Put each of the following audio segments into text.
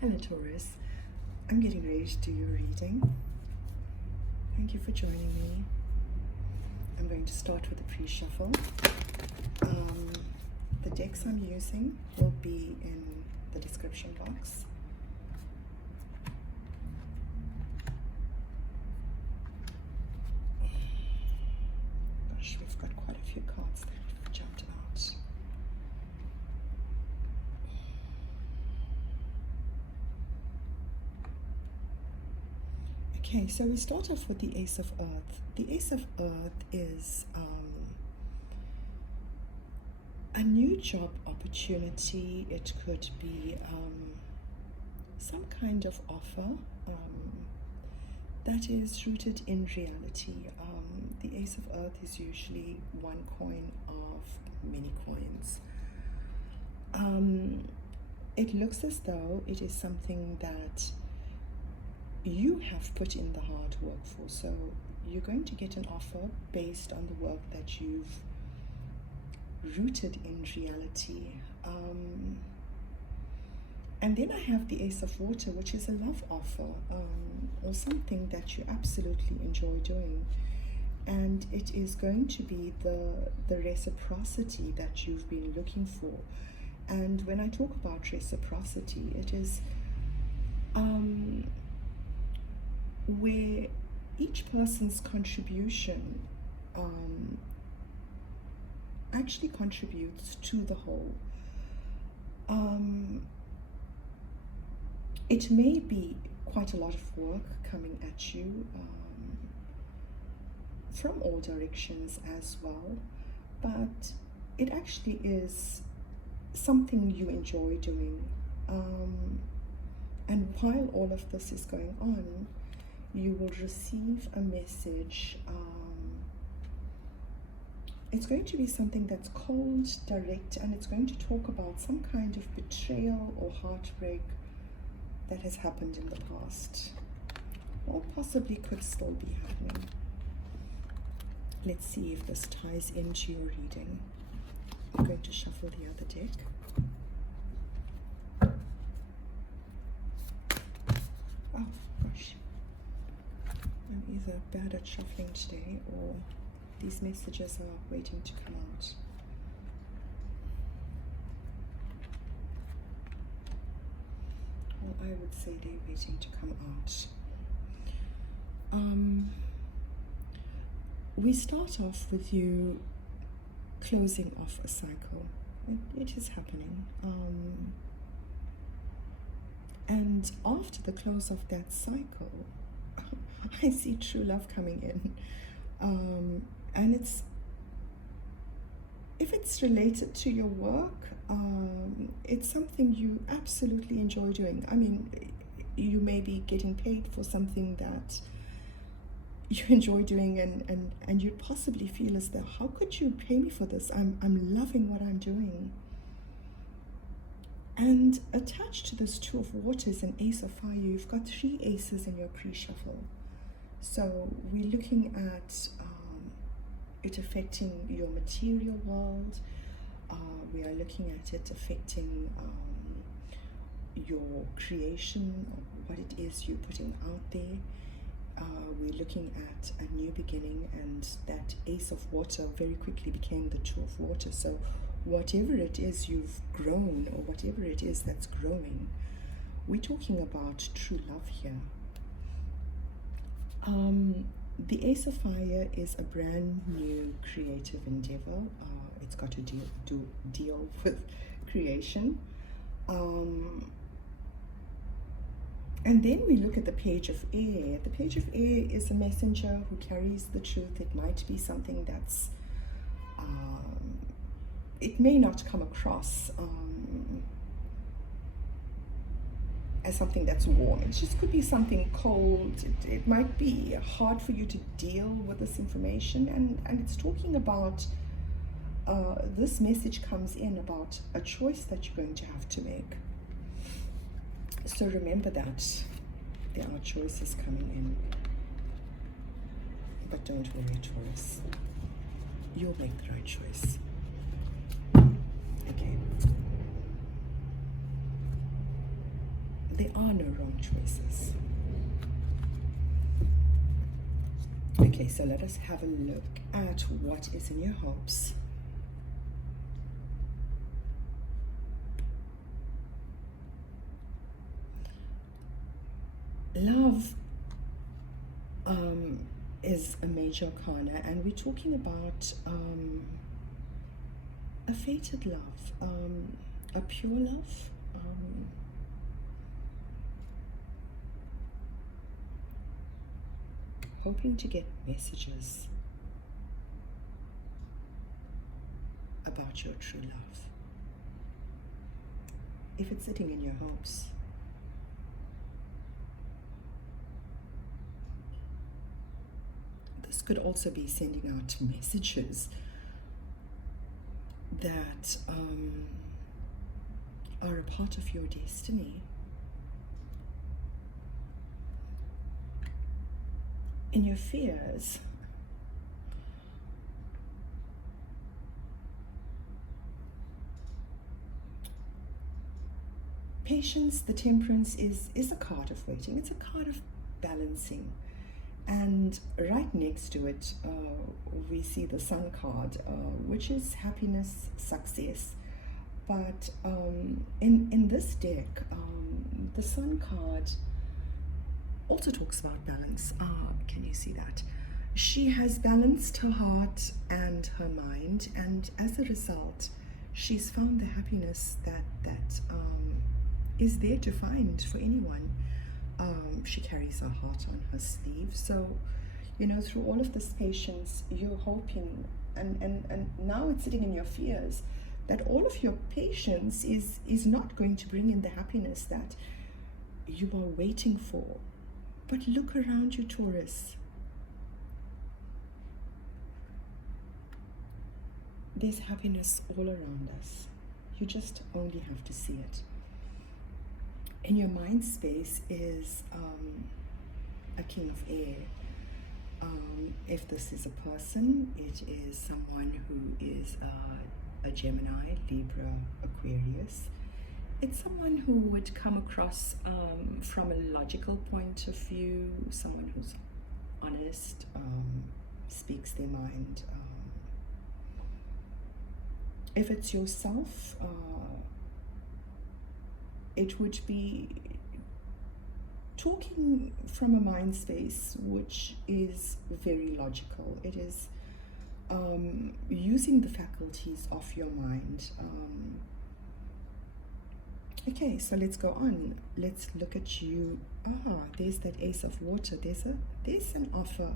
Hello Taurus, I'm getting ready to do your reading. Thank you for joining me. I'm going to start with a pre-shuffle. The decks I'm using will be in the description box. Gosh, we've got quite a few cards that have jumped out. Okay, so we start off with the Ace of Earth. The Ace of Earth is a new job opportunity. It could be some kind of offer that is rooted in reality. The Ace of Earth is usually one coin of many coins. It looks as though it is something that you have put in the hard work for. So you're going to get an offer based on the work that you've rooted in reality. And then I have the Ace of Water, which is a love offer, or something that you absolutely enjoy doing. And it is going to be the reciprocity that you've been looking for. And when I talk about reciprocity, it is where each person's contribution actually contributes to the whole. It may be quite a lot of work coming at you from all directions as well, but it actually is something you enjoy doing. And while all of this is going on, you will receive a message. It's going to be something that's cold, direct, and it's going to talk about some kind of betrayal or heartbreak that has happened in the past, or possibly could still be happening. Let's see if this ties into your reading. I'm going to shuffle the other deck. Oh gosh, I'm either bad at shuffling today, or these messages are waiting to come out. Well, I would say they're waiting to come out. We start off with you closing off a cycle. It is happening. And after the close of that cycle, I see true love coming in. And if it's related to your work, it's something you absolutely enjoy doing. I mean, you may be getting paid for something that you enjoy doing, and you'd possibly feel as though, how could you pay me for this? I'm loving what I'm doing. And attached to this Two of Waters and Ace of Fire, you've got 3 aces in your pre-shuffle. So we're looking at it affecting your material world. We are looking at it affecting your creation, or what it is you're putting out there. We're looking at a new beginning, and that Ace of Water very quickly became the Two of Water. So whatever it is you've grown, or whatever it is that's growing, we're talking about true love here. The Ace of Fire is a brand new creative endeavor. It's got to deal with creation. And then we look at the Page of Air. The Page of Air is a messenger who carries the truth. It might be something that's, it may not come across as something that's warm. It just could be something cold. It might be hard for you to deal with this information, and it's talking about, this message comes in about a choice that you're going to have to make. So remember that there are choices coming in, but don't worry, Taurus, you'll make the right choice. Okay. There are no wrong choices. Okay, so let us have a look at what is in your hopes. Love is a major arcana, and we're talking about a fated love, a pure love, hoping to get messages about your true love. If it's sitting in your hopes, this could also be sending out messages that are a part of your destiny. In your fears, patience, the temperance is a card of waiting. It's a card of balancing. And right next to it, we see the Sun card, which is happiness, success. But in this deck, the Sun card also talks about balance. Can you see that? She has balanced her heart and her mind, and as a result, she's found the happiness that is there to find for anyone. She carries her heart on her sleeve. So, you know, through all of this patience, you're hoping, and now it's sitting in your fears, that all of your patience is not going to bring in the happiness that you are waiting for. But look around you, Taurus. There's happiness all around us. You just only have to see it. In your mind space is a king of air. If this is a person, it is someone who is a Gemini, Libra, Aquarius. It's someone who would come across from a logical point of view, someone who's honest, speaks their mind. If it's yourself, it would be talking from a mind space which is very logical. It is using the faculties of your mind. Okay, so let's go on. Let's look at you. There's that Ace of Water. There's an offer.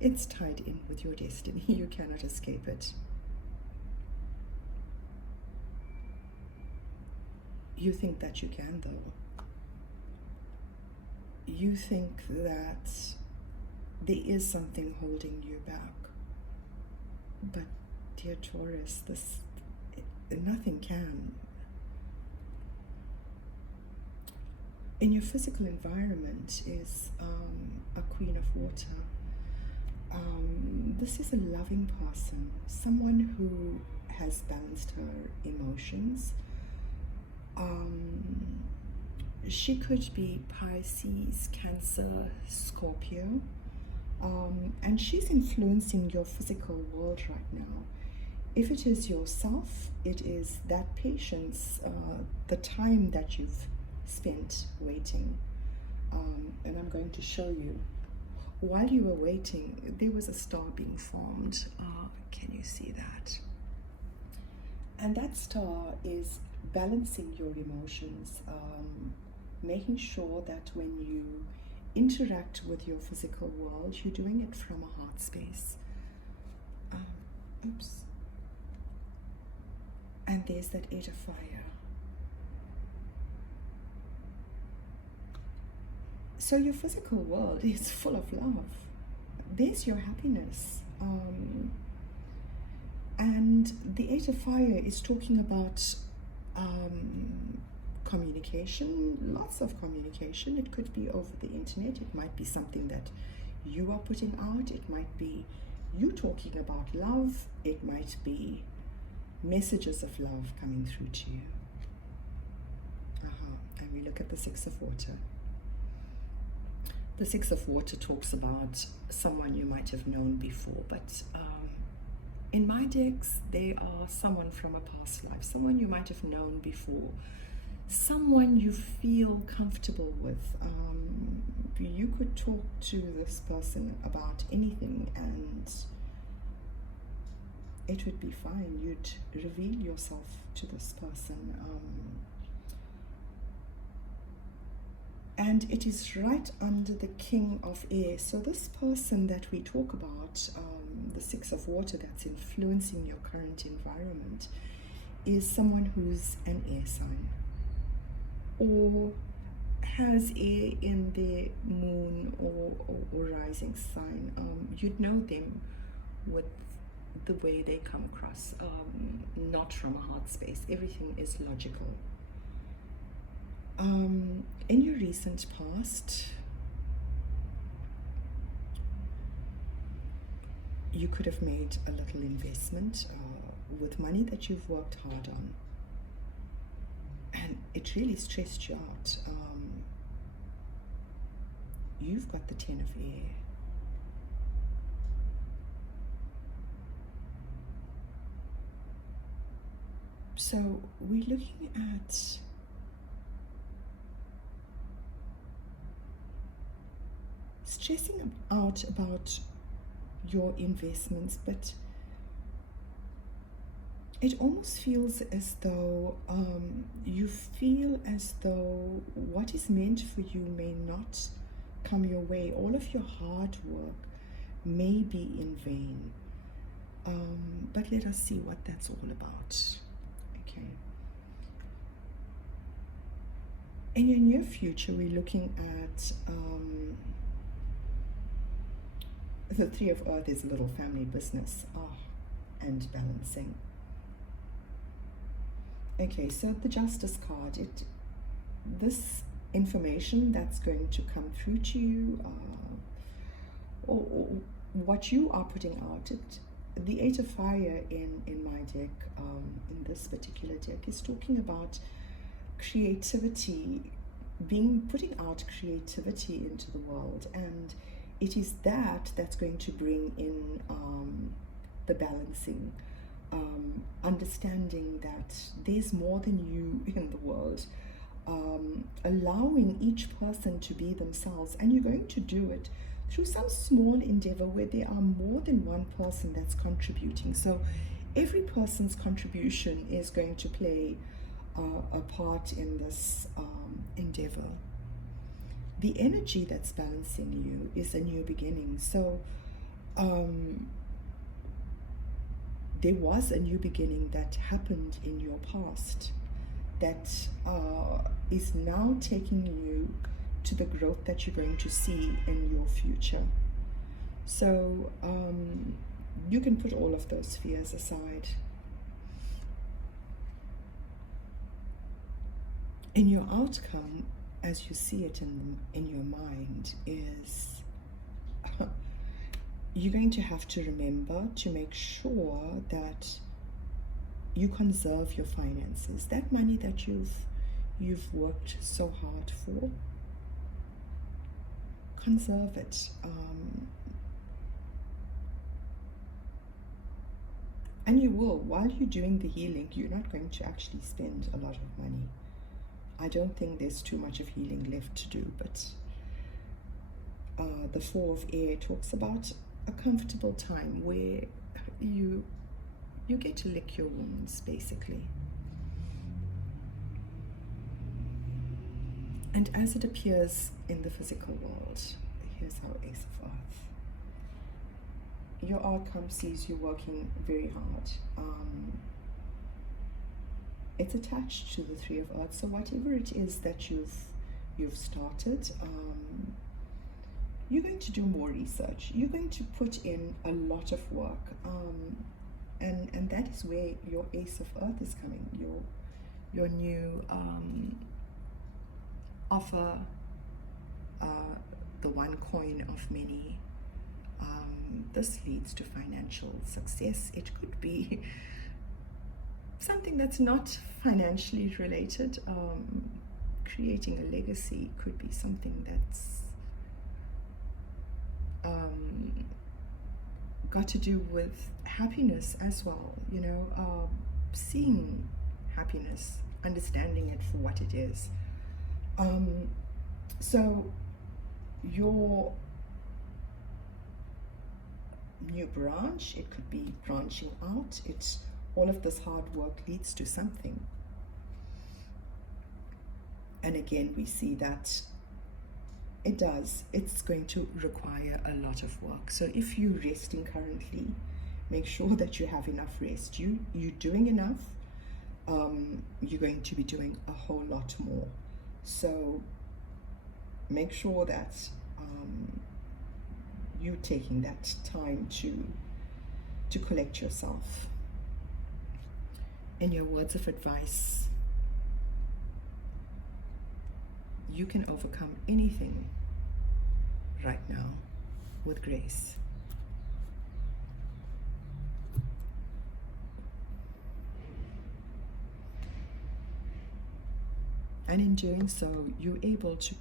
It's tied in with your destiny. You cannot escape it. You think that you can, though. You think that there is something holding you back. But, dear Taurus, nothing can. In your physical environment is a Queen of Water. This is a loving person, someone who has balanced her emotions. She could be Pisces, Cancer, Scorpio, and she's influencing your physical world right now. If it is yourself, it is that patience, the time that you've spent waiting. And I'm going to show you. While you were waiting, there was a star being formed. Can you see that? And that star is balancing your emotions, making sure that when you interact with your physical world, you're doing it from a heart space. And there's that Eight of Fire. So your physical world is full of love. There's your happiness. And the Eight of Fire is talking about communication, lots of communication. It could be over the internet. It might be something that you are putting out. It might be you talking about love. It might be messages of love coming through to you. I'm we look at the Six of Water. The Six of Water talks about someone you might have known before, but in my decks, they are someone from a past life, someone you might have known before, someone you feel comfortable with. You could talk to this person about anything and it would be fine. You'd reveal yourself to this person. And it is right under the King of Air. So this person that we talk about, the Six of Water that's influencing your current environment, is someone who's an air sign or has air in their moon or rising sign. You'd know them with the way they come across, not from a heart space. Everything is logical. In your recent past, you could have made a little investment with money that you've worked hard on, and it really stressed you out. You've got the Ten of Air. So we're looking at stressing out about your investments, but it almost feels as though you feel as though what is meant for you may not come your way. All of your hard work may be in vain. But let us see what that's all about. Okay. In your near future, we're looking at the Three of Earth is a little family business, and balancing. Okay, so the Justice card, this information that's going to come through to you, or what you are putting out, the Eight of Fire in my deck, in this particular deck, is talking about creativity, putting out creativity into the world, and it is that's going to bring in the balancing, understanding that there's more than you in the world, allowing each person to be themselves, and you're going to do it through some small endeavor where there are more than one person that's contributing. So every person's contribution is going to play a part in this endeavor. The energy that's balancing you is a new beginning. So there was a new beginning that happened in your past that is now taking you to the growth that you're going to see in your future. So you can put all of those fears aside. And your outcome, as you see it in your mind, is you're going to have to remember to make sure that you conserve your finances. That money that you've worked so hard for, conserve it. And you will, while you're doing the healing, you're not going to actually spend a lot of money. I don't think there's too much of healing left to do, but the Four of Air talks about a comfortable time where you get to lick your wounds, basically. And as it appears in the physical world, here's our Ace of Earth. Your outcome sees you working very hard. It's attached to the Three of Earth. So whatever it is that you've started, you're going to do more research. You're going to put in a lot of work, and that is where your Ace of Earth is coming. Your new offer, the one coin of many. This leads to financial success. It could be something that's not financially related, creating a legacy could be something that's got to do with happiness as well, you know, seeing happiness, understanding it for what it is. So your new branch, it could be branching out. It's all of this hard work leads to something. And again, we see that it does. It's going to require a lot of work. So if you're resting currently, make sure that you have enough rest. You're doing enough. You're going to be doing a whole lot more. So make sure that you're taking that time to collect yourself. In your words of advice, you can overcome anything right now with grace. And in doing so, you're able to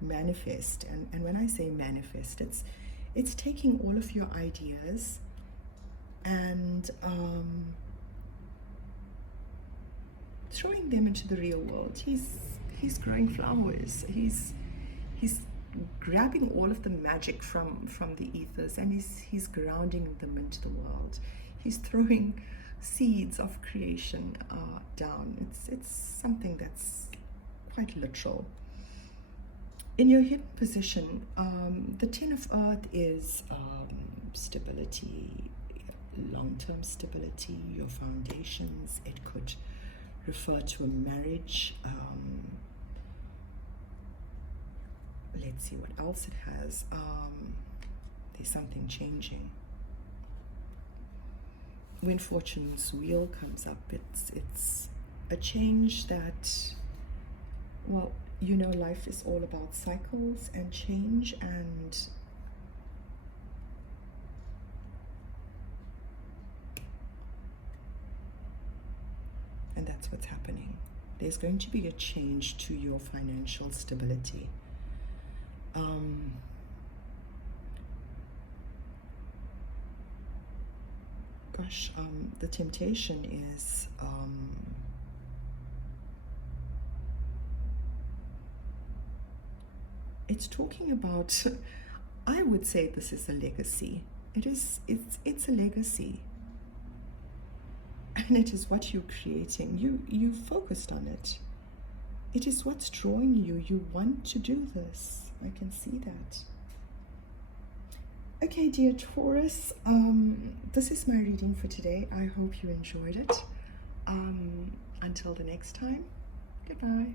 manifest. And when I say manifest, it's taking all of your ideas and throwing them into the real world. He's growing flowers. He's grabbing all of the magic from the ethers, and he's grounding them into the world. He's throwing seeds of creation down. It's something that's quite literal. In your hidden position, the Ten of Earth is stability, long-term stability, your foundations. It could refer to a marriage. Let's see what else it has. There's something changing. When Fortune's wheel comes up, it's a change that, well, you know, life is all about cycles and change, and that's what's happening. There's going to be a change to your financial stability. The temptation is it's talking about, I would say this is a legacy. It's a legacy. And it is what you're creating. You focused on it. It is what's drawing you. You want to do this. I can see that. Okay, dear Taurus, this is my reading for today. I hope you enjoyed it. Until the next time, goodbye.